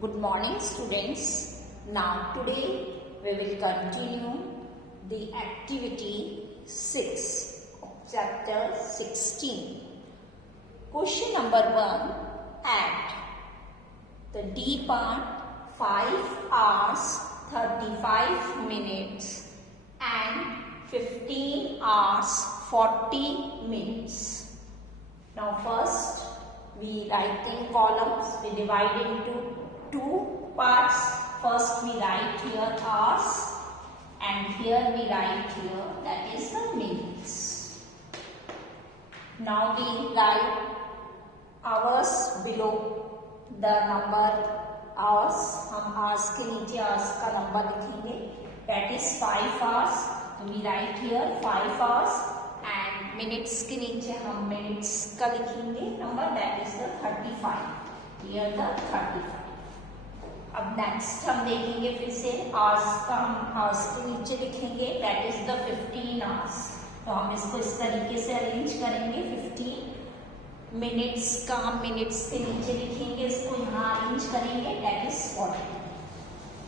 Good morning, students. Now today we will continue the activity 6 of chapter 16. Question number 1. Add the D part 5 hours 35 minutes and 15 hours 40 minutes. Now first we write in columns. We divide into two parts. First we write here hours and here we write here that is the minutes. Now we write hours below the number hours. हम hours के नीचे hours का number लिखेंगे, that is 5 hours. तो we write here 5 hours and minutes के नीचे हम minutes का लिखेंगे number, that is the 35. Here the 35. अब नेक्स्ट हम देखेंगे फिर से आवर्स का, हम आवर्स के नीचे लिखेंगे दैट इज द 15 आवर्स. तो हम इसको इस तरीके से अरेंज करेंगे. 15 मिनट्स का हम मिनट्स के नीचे लिखेंगे, इसको यहाँ अरेंज करेंगे that is 40.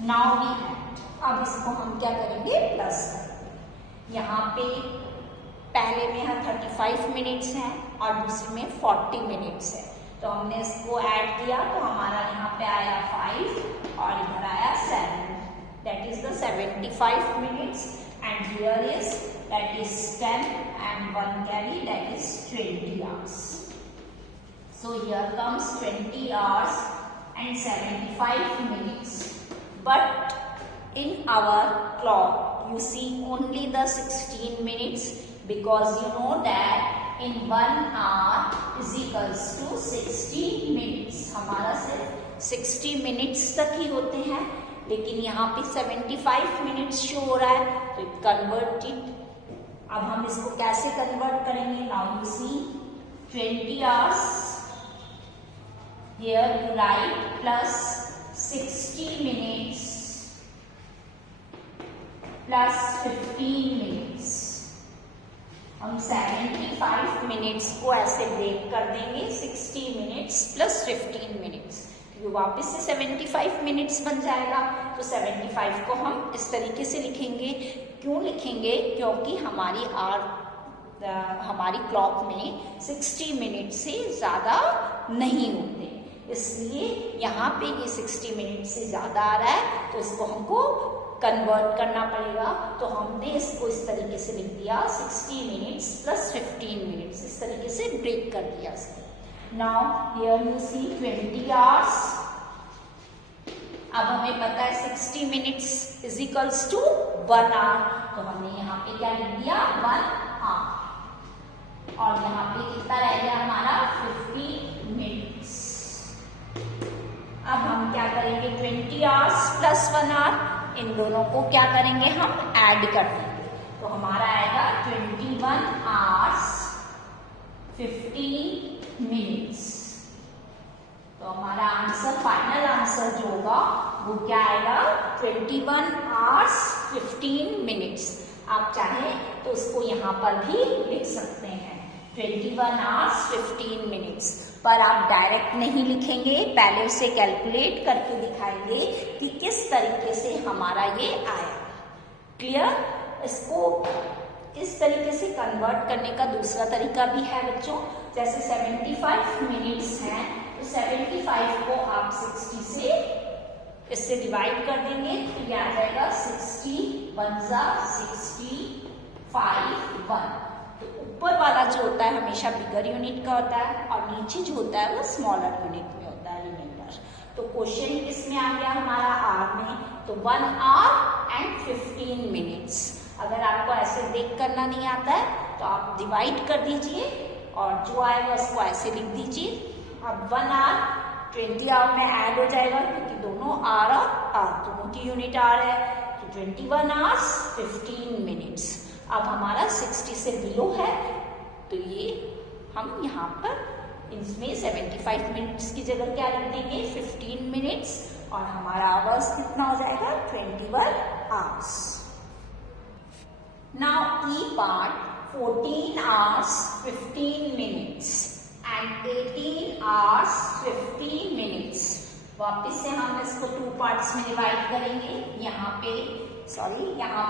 Now we add. अब इसको हम क्या करेंगे, प्लस करेंगे. यहाँ पे पहले में यहाँ 35 मिनट्स हैं और दूसरे में 40 मिनट्स है. तो हमने इसको ऐड किया तो हमारा यहाँ पे आया 5 और इधर आया 7. That is the 75 minutes and here is that is 10 and 1 carry that is 20 hours. So here comes 20 hours and 75 minutes. But in our clock you see only the 16 minutes because you know that in 1 hour is equals to 60 minutes. हमारा सिर्फ 60 minutes तक ही होते हैं, लेकिन यहाँ पे 75 minutes show हो रहा है तो इट कन्वर्टेड. अब हम इसको कैसे कन्वर्ट करेंगे. Now you see 20 hours here you write plus 60 minutes plus 15 minutes. हम 75 मिनट्स को ऐसे ब्रेक कर देंगे 60 मिनट्स प्लस 15 मिनट्स, क्योंकि वापस से 75 मिनट्स बन जाएगा. तो 75 को हम इस तरीके से लिखेंगे. क्यों लिखेंगे, क्योंकि हमारी क्लॉक में 60 मिनट से ज़्यादा नहीं होते, इसलिए यहाँ पे ये 60 मिनट से ज़्यादा आ रहा है तो इसको हमको कन्वर्ट करना पड़ेगा. तो हमने इसको इस तरीके से लिख दिया 60 मिनट्स प्लस 15 मिनट्स, इस तरीके से ब्रेक कर दिया इसको. Now here you see 20 hours. अब हमें पता है 60 minutes is equals to 1 hour. तो हमने यहाँ पे क्या लिख दिया 1 आवर और यहाँ पे कितना रह गया हमारा 50 मिनट्स. अब हम क्या करेंगे 20 आवर्स प्लस 1 आवर, इन दोनों को क्या करेंगे हम ऐड कर देंगे. तो हमारा आएगा 21 आवर्स 15 मिनट्स. तो हमारा आंसर, फाइनल आंसर जो होगा वो क्या आएगा 21 आवर्स 15 मिनट्स. आप चाहें तो उसको यहाँ पर भी लिख सकते हैं 21 आवर्स 15 मिनट्स, पर आप डायरेक्ट नहीं लिखेंगे, पहले उसे कैलकुलेट करके दिखाएंगे कि किस तरीके से हमारा ये आया. क्लियर. इसको इस तरीके से कन्वर्ट करने का दूसरा तरीका भी है बच्चों. जैसे 75 मिनट्स हैं तो 75 को आप 60 से इससे डिवाइड कर देंगे तो ये आ जाएगा 60 1 जा 60 5 1. तो ऊपर वाला जो होता है हमेशा बिगर यूनिट का होता है और नीचे जो होता है वो स्मॉलर यूनिट में होता है, रिमाइंडर. तो क्वेश्चन किसमें आ गया हमारा आर में. तो 1 आवर एंड 15 मिनट्स. अगर आपको ऐसे ब्रेक करना नहीं आता है तो आप डिवाइड कर दीजिए और जो आएगा उसको ऐसे लिख दीजिए. अब 1 आवर 20 आवर में ऐड हो जाएगा क्योंकि दोनों आर और आर दोनों की यूनिट आर है. तो 21 आवर्स 15 मिनट्स. अब हमारा 60 से बिलो है तो ये हम यहाँ पर इसमें 75 मिनट्स की जगह क्या लिख देंगे 15 मिनट्स और हमारा आवर्स कितना हो जाएगा 21 hours. Now E part 14 hours 15 minutes and 18 hours 15 minutes. वापस से हम इसको 2 पार्ट्स में डिवाइड करेंगे। यहाँ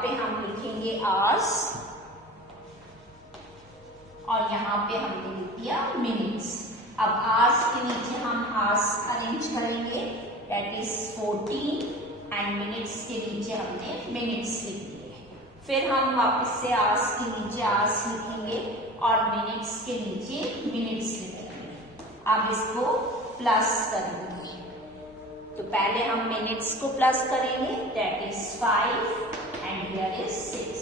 पे हम लिखेंगे आवर्स और यहाँ पे हमने लिख दिया मिनट्स। अब आवर्स के नीचे हम आवर्स अरेंज करेंगे, दैट इज 14, एंड मिनट्स के नीचे हमने मिनट्स लिख दिए। फिर हम वापस से आवर्स के नीचे आवर्स लिखेंगे और मिनट्स के नीचे मिनट्स लिखेंगे। अब इसको प्लस करेंगे, तो पहले हम मिनट्स को प्लस करेंगे, that is 5 and here is 6।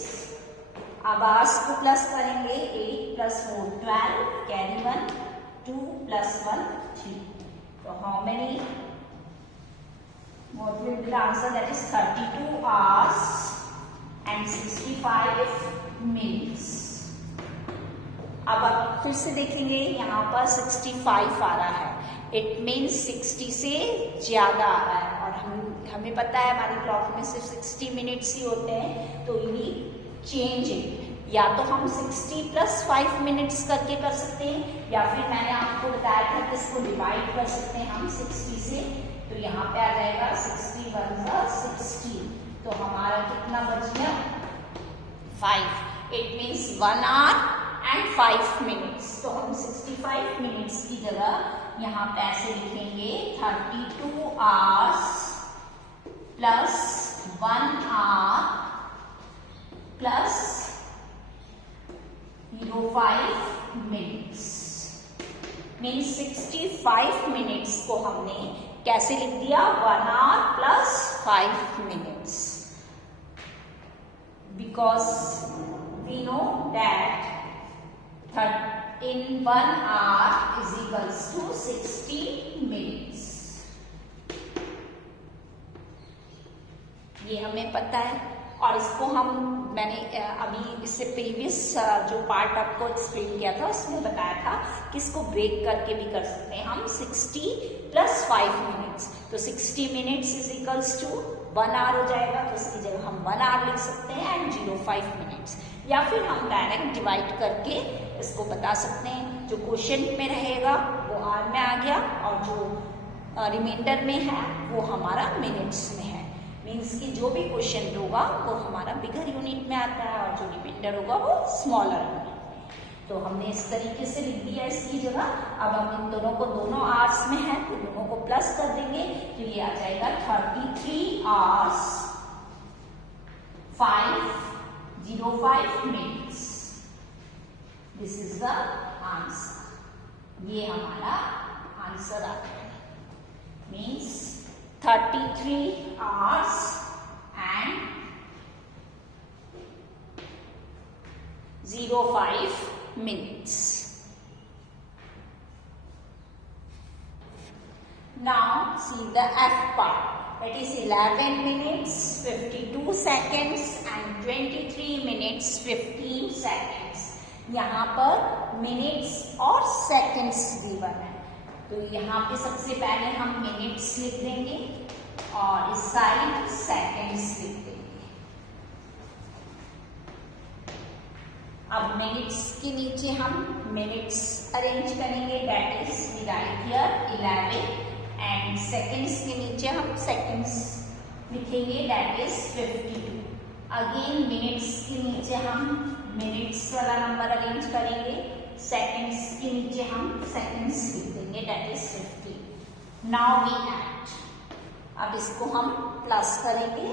अब आवर्स को प्लस करेंगे, 8 + 4 12, कैरी 1, 2 + 1 3। तो how many, what will be the answer? That is 32 hours and 65 minutes. अब फिर से देखेंगे, यहाँ पर 65 आ रहा है, इट मीन्स 60 से ज्यादा आ रहा है और हमें पता है हमारी क्लॉक में सिर्फ 60 मिनट्स ही होते हैं। तो ये चेंज है, या तो हम 60 + 5 मिनट्स करके कर सकते हैं, या फिर मैंने आपको बताया था कि इसको डिवाइड कर सकते हैं हम 60 से। तो यहाँ पे आ जाएगा 60 × 60, तो हमारा कितना बच गया 5। It means 1 hour and 5 minutes। तो हम 65 मिनट्स की जगह यहाँ पे ऐसे लिखेंगे 32 hours + 1 hour + 05 minutes। Means 65 minutes को हमने कैसे लिख दिया, 1 hour + 5 minutes, because we know that in 1 hour is equals to 60 minutes। ये हमें पता है और इसको मैंने अभी इससे प्रीवियस जो पार्ट आपको एक्सप्लेन किया था उसमें बताया था कि इसको ब्रेक करके भी कर सकते हैं हम 60 + 5 मिनट्स। तो 60 minutes is equals to 1 hour हो जाएगा, तो इसकी जगह हम 1 hour लिख सकते हैं एंड 05 मिनट्स, या फिर हम डायरेक्ट डिवाइड करके इसको बता सकते हैं। जो क्वेश्चन में रहेगा वो आर में आ गया और जो रिमाइंडर में है वो हमारा मिनट्स में है। मीन्स कि जो भी क्वेश्चन होगा वो हमारा बिगर यूनिट में आता है और जो रिमाइंडर होगा वो स्मॉलर यूनिट में। तो हमने इस तरीके से लिख दिया इसकी जगह। अब हम इन दोनों को, दोनों आवर्स में है तो दोनों को प्लस कर देंगे, तो ये आ जाएगा 33 hours 505 minutes। This is the answer. ये हमारा आंसर आ गया, means 33 hours and 05 minutes। Now see the F part, that is 11 minutes 52 seconds and 23 minutes 15 seconds। यहाँ पर मिनट्स और सेकंड्स गिवन है, तो यहाँ पे सबसे पहले हम मिनट्स लिख देंगे और इस साइड सेकंड्स लिख देंगे। अब मिनट्स के नीचे हम मिनट्स अरेंज करेंगे, that is we write here 11, and seconds के नीचे हम सेकंड्स लिखेंगे, दैट इज 52। अगेन मिनट्स के नीचे हम मिनट्स वाला नंबर अरेंज करेंगे, सेकंड्स के नीचे हम सेकंड्स लिख देंगे, that is 50। Now we add, अब इसको हम प्लस करेंगे,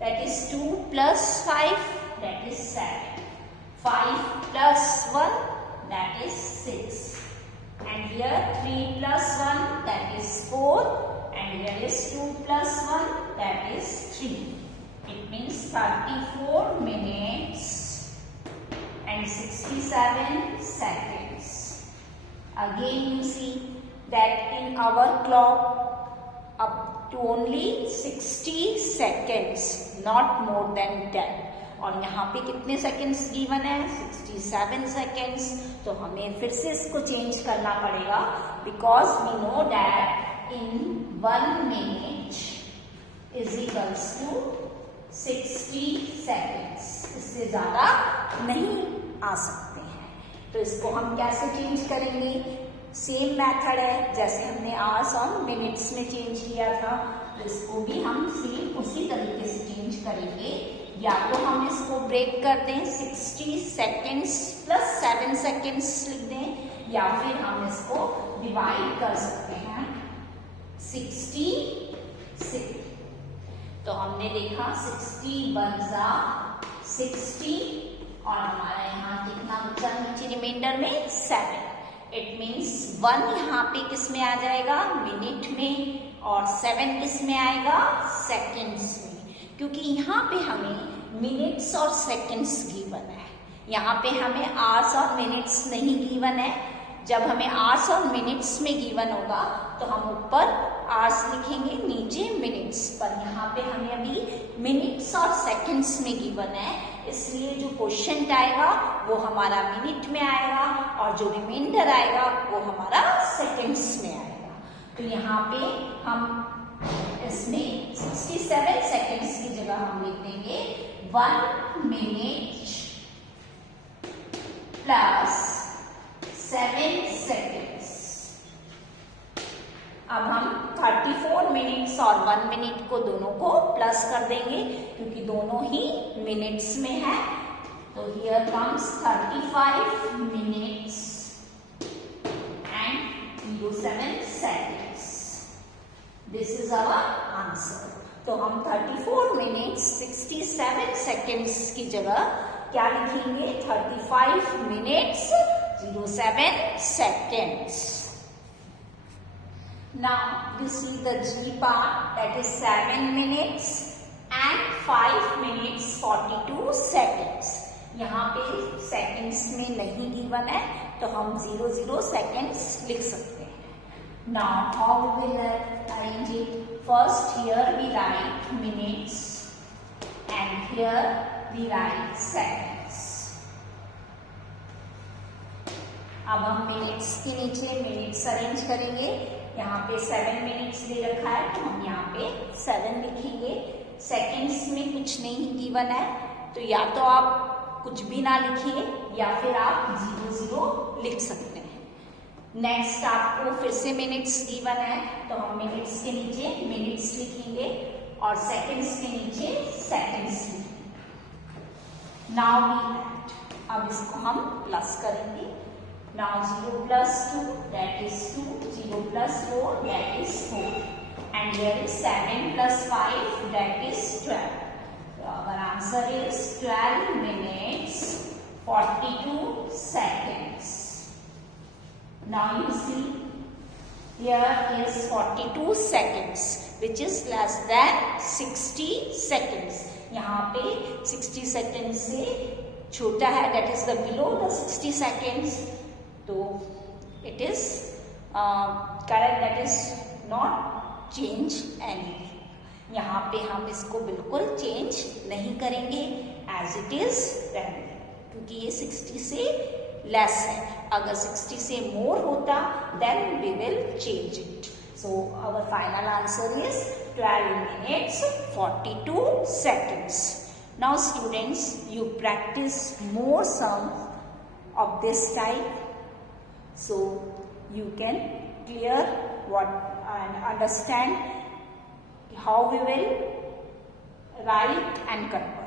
that is 2 + 5, that is 7, 5 + 1, that is 6, and here 3 + 1, that is 4, and here is 2 + 1, that is 3. It means 34 minutes and 67 seconds. Again you see that in our clock up to only 60 seconds, not more than 10. और यहाँ पे कितने seconds given है, 67 seconds. तो हमें फिर से इसको चेंज करना पड़ेगा, because we know that in 1 minute is equals to 60 seconds. इससे ज्यादा नहीं आ सकते हैं। तो इसको हम कैसे चेंज करेंगे, सेम मेथड है जैसे हमने आवर्स और मिनट्स में चेंज किया था, तो इसको भी हम सेम उसी तरीके से चेंज करेंगे। या तो हम इसको ब्रेक कर दें, 60 सेकेंड्स प्लस 7 सेकेंड्स लिख दें, या फिर हम इसको डिवाइड कर सकते हैं 60 से। तो हमने देखा 60 बनजा 60 और हमारा यहाँ कितना बचा नीचे रिमाइंडर में 7। इट मीन्स 1 यहाँ पे किस में आ जाएगा, मिनट में, और 7 किस में आएगा, सेकेंड्स में, क्योंकि यहाँ पे हमें मिनट्स और सेकेंड्स गिवन है, यहाँ पे हमें आवर्स और मिनट्स नहीं गिवन है। जब हमें आवर्स और मिनट्स में गिवन होगा तो हम ऊपर आवर्स लिखेंगे, नीचे मिनट्स, पर यहाँ पे हमें अभी मिनट्स और सेकेंड्स में गिवन है, इसलिए जो क्वेश्चन आएगा वो हमारा मिनट में आएगा और जो रिमाइंडर आएगा वो हमारा सेकेंड्स में आएगा। तो यहाँ पे हम इसमें 67 सेकेंड्स की जगह हम लिख देंगे 1 मिनट प्लस 7 सेकेंड्स। अब हम 34 मिनट्स और 1 मिनट को दोनों को प्लस कर देंगे क्योंकि दोनों ही मिनट्स में है। तो here comes 35 minutes and 07 seconds. This is our answer. तो हम 34 मिनट्स 67 सेकेंड्स की जगह क्या लिखेंगे, 35 minutes 07 seconds. Now you see the G part, that is 7 minutes and 5 minutes 42 seconds. यहाँ पे seconds में नहीं given है तो हम 00 seconds लिख सकते हैं। Now how we will arrange it? First here we write minutes and here we write seconds. अब हम मिनट्स के नीचे मिनट्स अरेंज करेंगे। यहाँ पे 7 मिनट्स दे रखा है तो हम यहाँ पे 7 लिखेंगे। सेकेंड्स में कुछ नहीं गिवन है तो या तो आप कुछ भी ना लिखिए या फिर आप 00 लिख सकते हैं। नेक्स्ट आपको फिर से मिनट्स गिवन है तो हम मिनट्स के नीचे मिनट्स लिखेंगे और सेकेंड्स के नीचे सेकेंड्स लिखेंगे। नाउ वी ऐड, अब इसको हम प्लस करेंगे। Now 0 plus 2 that is 2, 0 plus 4 that is 4 and here is 7 plus 5 that is 12. So our answer is 12 minutes 42 seconds. Now you see here is 42 seconds which is less than 60 seconds. यहाँ पे 60 seconds से छोटा है, that is the below the 60 seconds. तो it is correct, that is not change anything। यहाँ पे हम इसको बिल्कुल चेंज नहीं करेंगे as it is रहने, क्योंकि ये 60 से लेस है। अगर 60 से मोर होता then we will change it। So our final answer is 12 minutes 42 seconds। Now students, you practice more sums of this type so you can clear what and understand how we will write and convert.